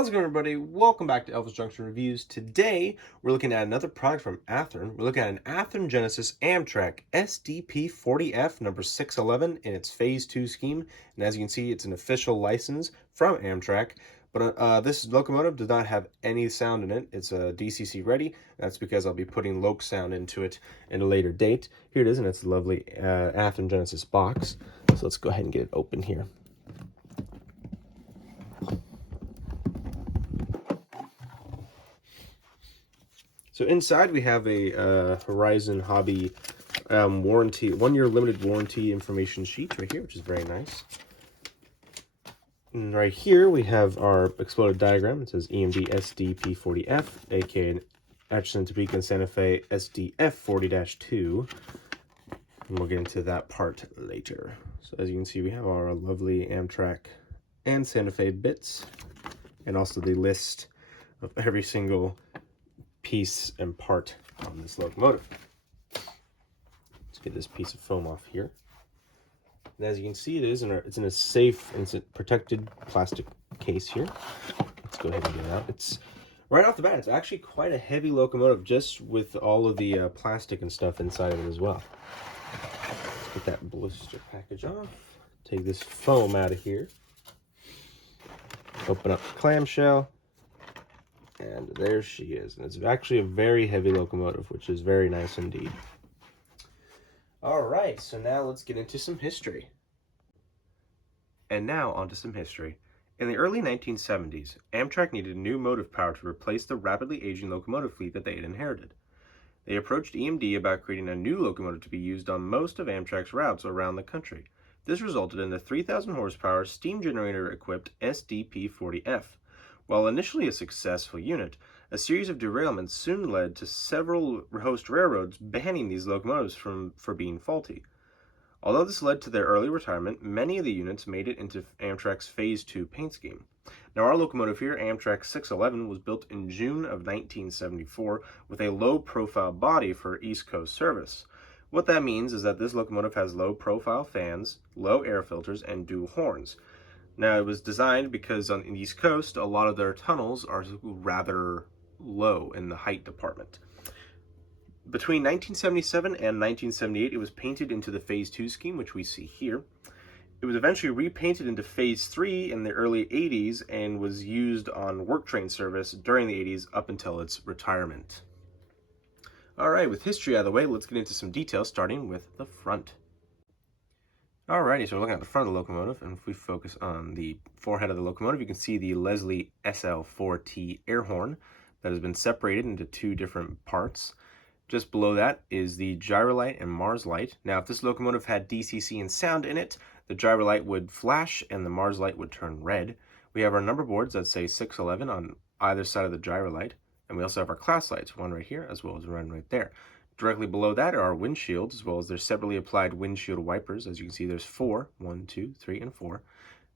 How's it going, everybody? Welcome back to Elvis Junction Reviews. Today, we're looking at another product from Athearn. We're looking at an Athearn Genesis Amtrak SDP40F number 611 in its Phase 2 scheme. And as you can see, it's an official license from Amtrak. But this locomotive does not have any sound in it. It's DCC ready. That's because I'll be putting Loc sound into it at a later date. Here it is, and it's a lovely Athearn Genesis box. So let's go ahead and get it open here. So inside we have a Horizon Hobby warranty, 1-year limited warranty information sheet right here, which is very nice. And right here we have our exploded diagram. It says EMD SDP40F, aka Atchison, Topeka, and Santa Fe SDP40-2. And we'll get into that part later. So as you can see, we have our lovely Amtrak and Santa Fe bits, and also the list of every single piece and part on this locomotive. Let's get this piece of foam off here. And as you can see, it's in a safe and protected plastic case here. Let's go ahead and get it out. It's right off the bat, it's actually quite a heavy locomotive just with all of the plastic and stuff inside of it as well. Let's get that blister package off. Take this foam out of here. Open up the clamshell. And there she is. And it's actually a very heavy locomotive, which is very nice indeed. All right, so now let's get into some history. And now onto some history. In the early 1970s, Amtrak needed new motive power to replace the rapidly aging locomotive fleet that they had inherited. They approached EMD about creating a new locomotive to be used on most of Amtrak's routes around the country. This resulted in the 3,000 horsepower steam generator equipped SDP40F. While initially a successful unit, a series of derailments soon led to several host railroads banning these locomotives for being faulty. Although this led to their early retirement, many of the units made it into Amtrak's Phase 2 paint scheme. Now our locomotive here, Amtrak 611, was built in June of 1974 with a low-profile body for East Coast service. What that means is that this locomotive has low-profile fans, low air filters, and dual horns. Now, it was designed because on the East Coast, a lot of their tunnels are rather low in the height department. Between 1977 and 1978, it was painted into the Phase 2 scheme, which we see here. It was eventually repainted into Phase 3 in the early 80s and was used on work train service during the 80s up until its retirement. All right, with history out of the way, let's get into some details, starting with the front. Alrighty, so we're looking at the front of the locomotive, and if we focus on the forehead of the locomotive, you can see the Leslie SL4T air horn that has been separated into two different parts. Just below that is the gyro light and Mars light. Now, if this locomotive had DCC and sound in it, the gyro light would flash and the Mars light would turn red. We have our number boards that say 611 on either side of the gyro light, and we also have our class lights, one right here as well as one right there. Directly below that are our windshields, as well as their separately applied windshield wipers. As you can see, there's 4, 1, 2, 3, and 4.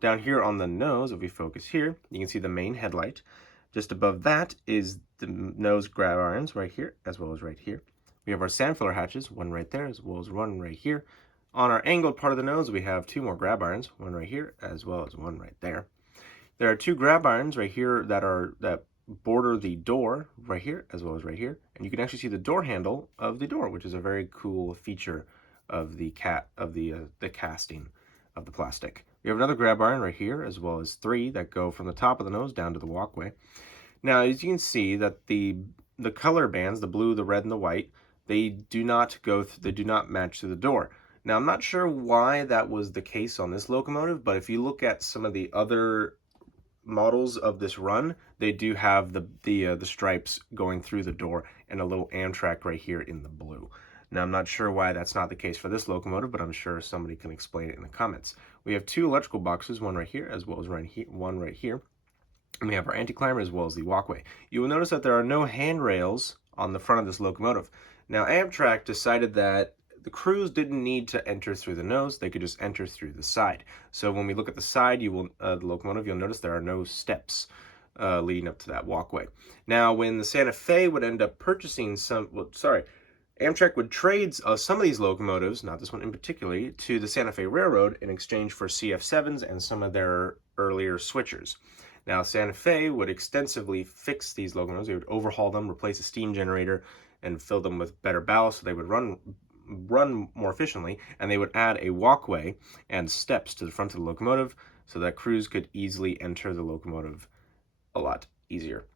Down here on the nose, if we focus here, you can see the main headlight. Just above that is the nose grab irons right here, as well as right here. We have our sand filler hatches, one right there, as well as one right here. On our angled part of the nose, we have 2 more grab irons, one right here, as well as one right there. There are 2 grab irons right here that border the door right here as well as right here, and you can actually see the door handle of the door, which is a very cool feature of the casting of the plastic. We have another grab iron right here, as well as 3 that go from the top of the nose down to the walkway. Now, as you can see, that the color bands, the blue, the red, and the white, they do not match to the door. Now, I'm not sure why that was the case on this locomotive, but if you look at some of the other models of this run, they do have the stripes going through the door and a little Amtrak right here in the blue. Now, I'm not sure why that's not the case for this locomotive, but I'm sure somebody can explain it in the comments. We have 2 electrical boxes, one right here as well as one right here. And we have our anti-climber as well as the walkway. You will notice that there are no handrails on the front of this locomotive. Now, Amtrak decided that the crews didn't need to enter through the nose, they could just enter through the side. So when we look at the side, the locomotive, you'll notice there are no steps leading up to that walkway. Now, when the Santa Fe would end up purchasing Amtrak would trade some of these locomotives, not this one in particular, to the Santa Fe Railroad in exchange for CF7s and some of their earlier switchers. Now, Santa Fe would extensively fix these locomotives. They would overhaul them, replace a steam generator, and fill them with better ballast so they would run more efficiently, and they would add a walkway and steps to the front of the locomotive so that crews could easily enter the locomotive a lot easier.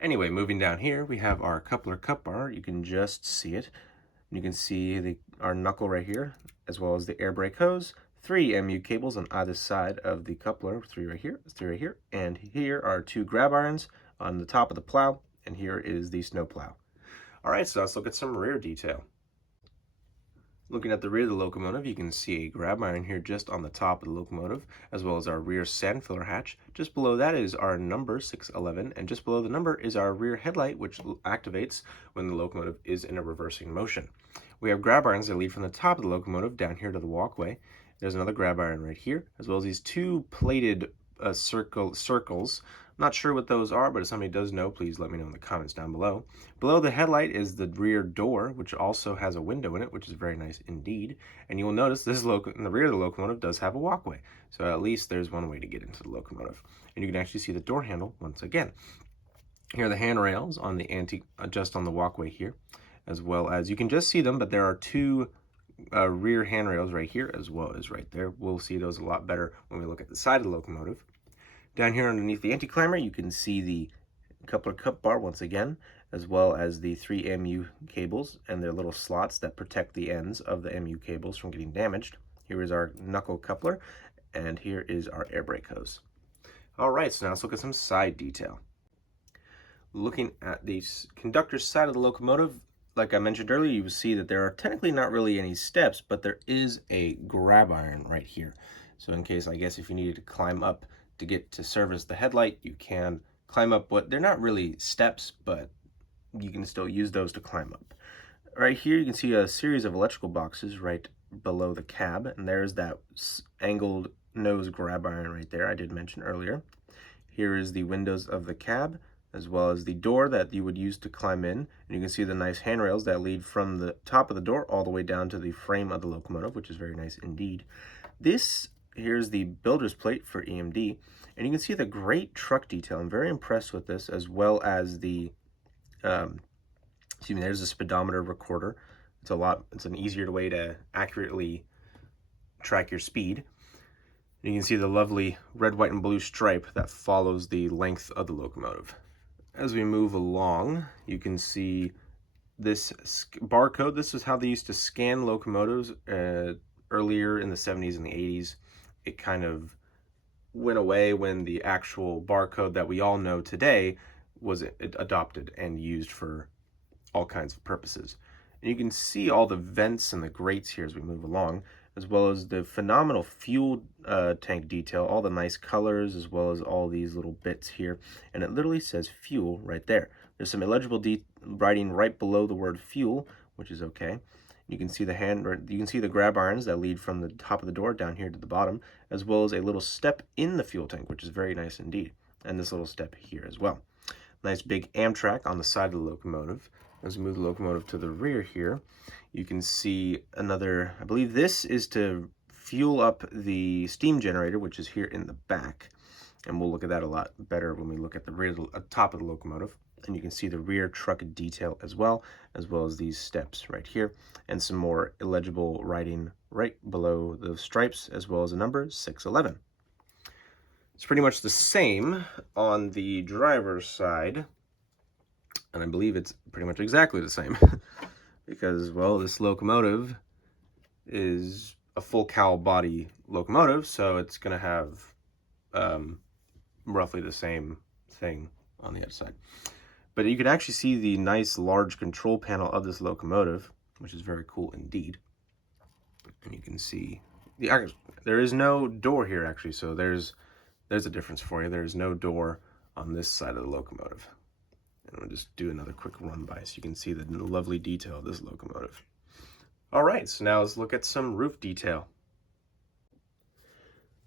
Anyway, moving down here, we have our coupler cup bar. You can just see it. You can see our knuckle right here, as well as the air brake hose. 3 MU cables on either side of the coupler, 3 right here, 3 right here, and here are 2 grab irons on the top of the plow, and here is the snow plow. All right, so let's look at some rear detail. Looking at the rear of the locomotive, you can see a grab iron here just on the top of the locomotive, as well as our rear sand filler hatch. Just below that is our number 611, and just below the number is our rear headlight, which activates when the locomotive is in a reversing motion. We have grab irons that lead from the top of the locomotive down here to the walkway. There's another grab iron right here, as well as these 2 plated circles. I'm not sure what those are, but if somebody does know, please let me know in the comments down below. Below the headlight is the rear door, which also has a window in it, which is very nice indeed. And you will notice this in the rear of the locomotive does have a walkway, so at least there's one way to get into the locomotive. And you can actually see the door handle once again. Here are the handrails on the just on the walkway here, as well as you can just see them, but there are 2 rear handrails right here as well as right there. We'll see those a lot better when we look at the side of the locomotive. Down here underneath the anti-climber, you can see the coupler cup bar once again, as well as the 3 MU cables and their little slots that protect the ends of the MU cables from getting damaged. Here is our knuckle coupler, and here is our air brake hose. All right, so now let's look at some side detail. Looking at the conductor's side of the locomotive, like I mentioned earlier, you will see that there are technically not really any steps, but there is a grab iron right here. So in case, I guess, if you needed to climb up to get to service the headlight, you can climb up they're not really steps, but you can still use those to climb up. Right here, you can see a series of electrical boxes right below the cab, and there's that angled nose grab iron right there I did mention earlier. Here is the windows of the cab, as well as the door that you would use to climb in. And you can see the nice handrails that lead from the top of the door all the way down to the frame of the locomotive, which is very nice indeed. Here's the builder's plate for EMD, and you can see the great truck detail. I'm very impressed with this, as well as the, there's a speedometer recorder. It's an easier way to accurately track your speed. And you can see the lovely red, white, and blue stripe that follows the length of the locomotive. As we move along, you can see this barcode. This is how they used to scan locomotives earlier in the 70s and the 80s. It kind of went away when the actual barcode that we all know today was adopted and used for all kinds of purposes. And you can see all the vents and the grates here as we move along, as well as the phenomenal fuel tank detail, all the nice colors, as well as all these little bits here. And it literally says fuel right there. There's some illegible writing right below the word fuel, which is okay. You can see the grab irons that lead from the top of the door down here to the bottom, as well as a little step in the fuel tank, which is very nice indeed. And this little step here as well. Nice big Amtrak on the side of the locomotive. As we move the locomotive to the rear here, you can see another, I believe this is to fuel up the steam generator, which is here in the back. And we'll look at that a lot better when we look at the top of the locomotive. And you can see the rear truck detail as well as these steps right here, and some more illegible writing right below the stripes, as well as the number 611. It's pretty much the same on the driver's side, and I believe it's pretty much exactly the same because, well, this locomotive is a full cowl body locomotive, so it's going to have roughly the same thing on the other side. But you can actually see the nice large control panel of this locomotive, which is very cool indeed. And you can see there is no door here actually, so there's a difference for you. There's no door on this side of the locomotive. And we'll just do another quick run by so you can see the lovely detail of this locomotive. All right, so now let's look at some roof detail.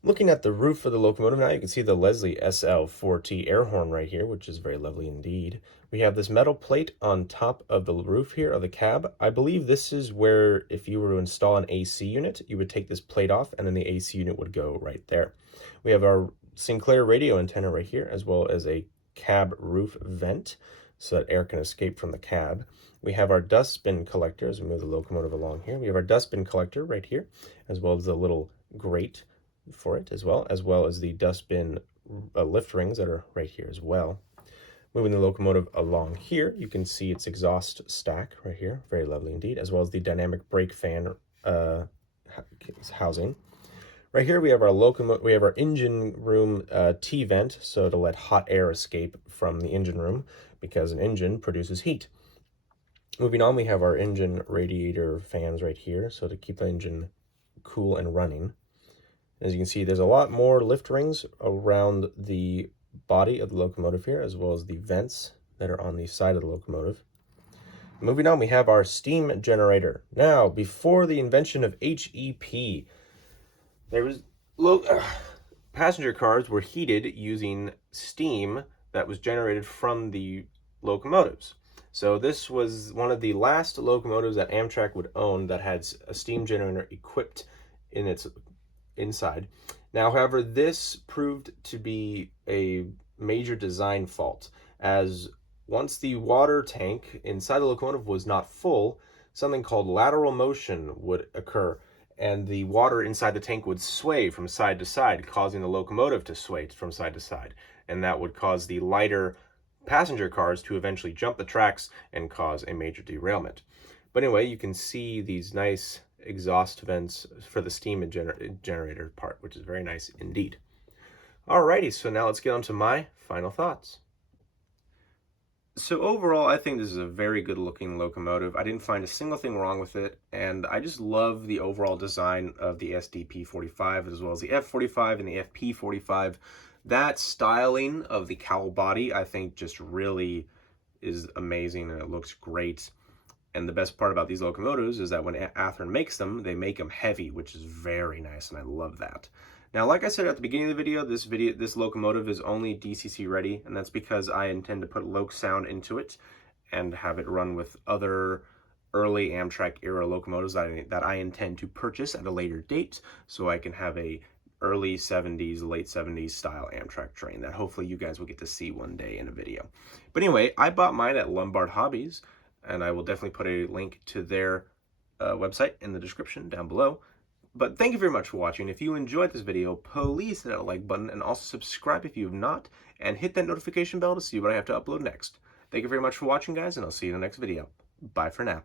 Looking at the roof of the locomotive now, you can see the Leslie SL4T air horn right here, which is very lovely indeed. We have this metal plate on top of the roof here of the cab. I believe this is where, if you were to install an AC unit, you would take this plate off and then the AC unit would go right there. We have our Sinclair radio antenna right here, as well as a cab roof vent so that air can escape from the cab. We have our dustbin collector as we move the locomotive along here. We have our dustbin collector right here, as well as the little grate for it, as well as the dustbin lift rings that are right here as well. Moving the locomotive along here, you can see its exhaust stack right here, very lovely indeed, as well as the dynamic brake fan housing. Right here we have our engine room T-vent, so to let hot air escape from the engine room, because an engine produces heat. Moving on, we have our engine radiator fans right here, so to keep the engine cool and running. As you can see, there's a lot more lift rings around the body of the locomotive here, as well as the vents that are on the side of the locomotive. Moving on, we have our steam generator. Now, before the invention of HEP, there was passenger cars were heated using steam that was generated from the locomotives. So this was one of the last locomotives that Amtrak would own that had a steam generator equipped in its inside. Now, however, this proved to be a major design fault, as once the water tank inside the locomotive was not full, something called lateral motion would occur, and the water inside the tank would sway from side to side, causing the locomotive to sway from side to side, and that would cause the lighter passenger cars to eventually jump the tracks and cause a major derailment. But anyway, you can see these nice exhaust vents for the steam generator part, which is very nice indeed. Alrighty, so now let's get on to my final thoughts. So overall, I think this is a very good looking locomotive. I didn't find a single thing wrong with it, and I just love the overall design of the SDP45 as well as the F45 and the FP45. That styling of the cowl body, I think, just really is amazing, and it looks great. And the best part about these locomotives is that when Athearn makes them, they make them heavy, which is very nice, and I love that. Now, like I said at the beginning of the video, this locomotive is only DCC ready, and that's because I intend to put Loc sound into it and have it run with other early Amtrak era locomotives that I intend to purchase at a later date, so I can have a early 70s, late 70s style Amtrak train that hopefully you guys will get to see one day in a video. But anyway, I bought mine at Lombard Hobbies, and I will definitely put a link to their website in the description down below. But thank you very much for watching. If you enjoyed this video, please hit that like button and also subscribe if you have not, and hit that notification bell to see what I have to upload next. Thank you very much for watching, guys, and I'll see you in the next video. Bye for now.